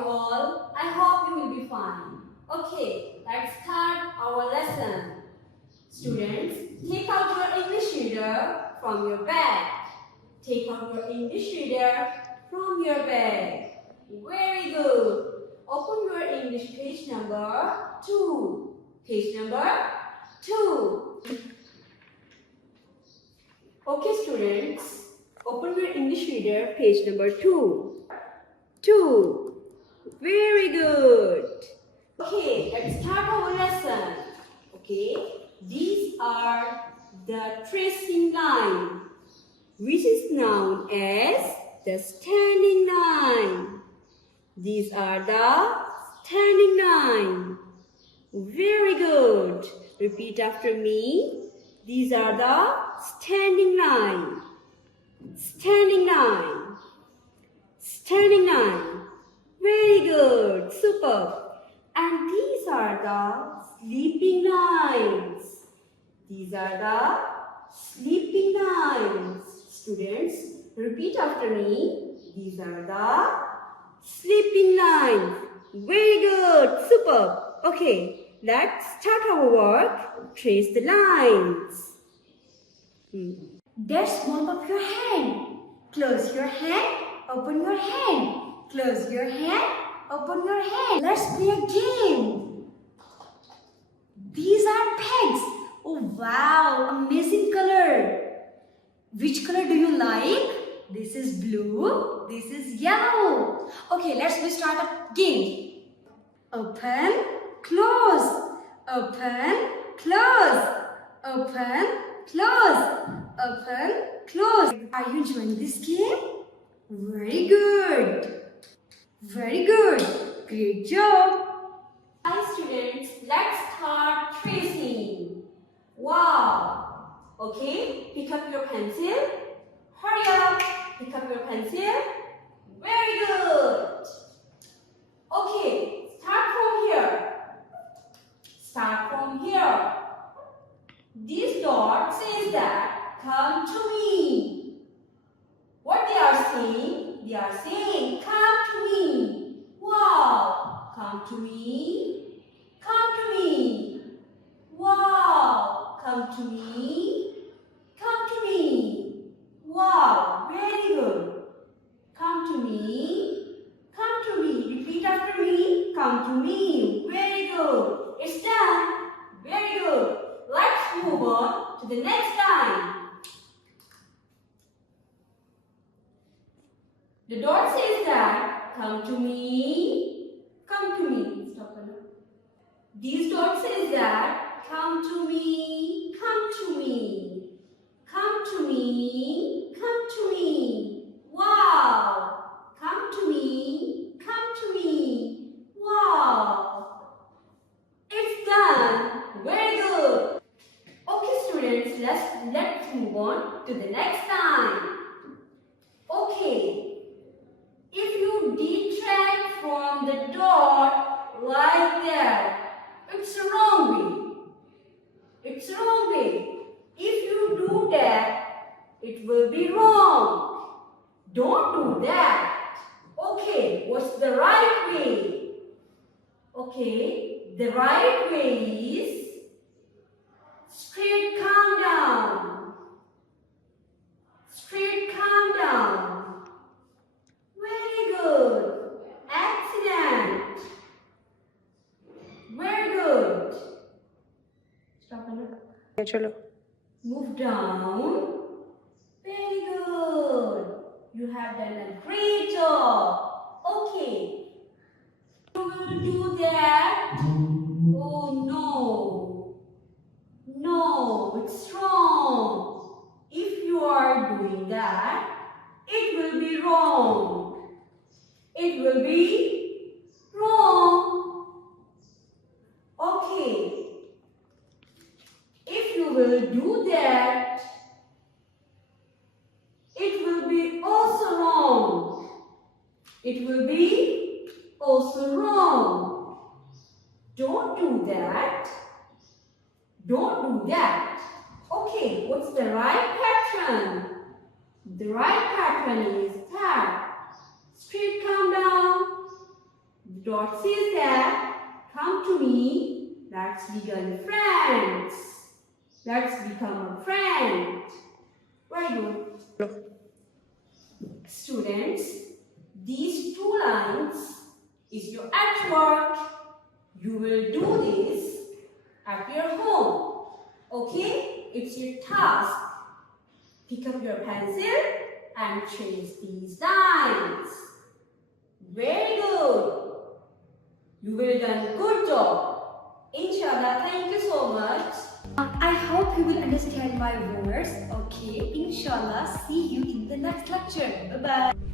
you all? I hope you will be fine. Okay, let's start our lesson. Students, take out your English reader from your bag. Take out your English reader from your bag. Very good. Open your English page number 2. Page number 2. Okay, students, open your English reader, page number 2. 2. Very good. Okay, let's start our lesson. Okay, these are the tracing line, which is known as the standing line. These are the standing line. Very good. Repeat after me. These are the standing line. Standing line. Standing line. Very good. Superb. And these are the sleeping lines. These are the sleeping lines. Students, repeat after me. These are the sleeping lines. Very good. Superb. Okay, let's start our work. Trace the lines. There's small of your hand. Close your hand. Open your hand. Close your hand. Open your hand. Let's play a game. These are pegs. Oh wow, amazing color. Which color do you like? This is blue. This is yellow. Okay, let's start a game. Open, close. Open, close. Open, close. Open, close. Are you enjoying this game? Very good. Very good. Great job. Hi students, let's start tracing. Wow. Okay, pick up your pencil. Hurry up. Pick up your pencil. Very good. Okay, start from here. Start from here. These dots says that come to me. What they are saying? They are saying come to me. Wow. Come to me. Come to me. Wow. Come to me. Come to me. Wow. Very good. Come to me. Come to me. Repeat after me. Come to me. Very good. It's done. Very good. Let's move on to the next line. The dot says that come to me. Come to me. Stop. These dots says that come to me. Come to me. Come to me. Come to me. Wow. Come to me. Come to me. Wow. It's done. Very good. Okay, students, let's move on to the next line. Okay. If you detract from the dot like that, it's a wrong way. It's a wrong way. If you do that, it will be wrong. Don't do that. Okay, what's the right way? Okay, the right way is straight calm down. Straight calm down. Very good. Excellent. Very good. Stop a Chalo. Move down. Very good. You have done a great job. Okay. You will do that. Oh no. No, it's wrong. If you are doing that, it will be wrong. It will be wrong. Okay. If you will do that, it will be also wrong. It will be also wrong. Don't do that. Don't do that. Okay, what's the right pattern? The right pattern is that straight calm down, Dot says that come to me, let's become friends. Let's become a friend. Very good. Students, these two lines is your artwork. You will do this at your home. Okay? It's your task. Pick up your pencil and trace these lines. Very good. You will done good job. Inshallah, thank you so much. I hope you will understand my words. Okay, inshallah, see you in the next lecture. Bye-bye.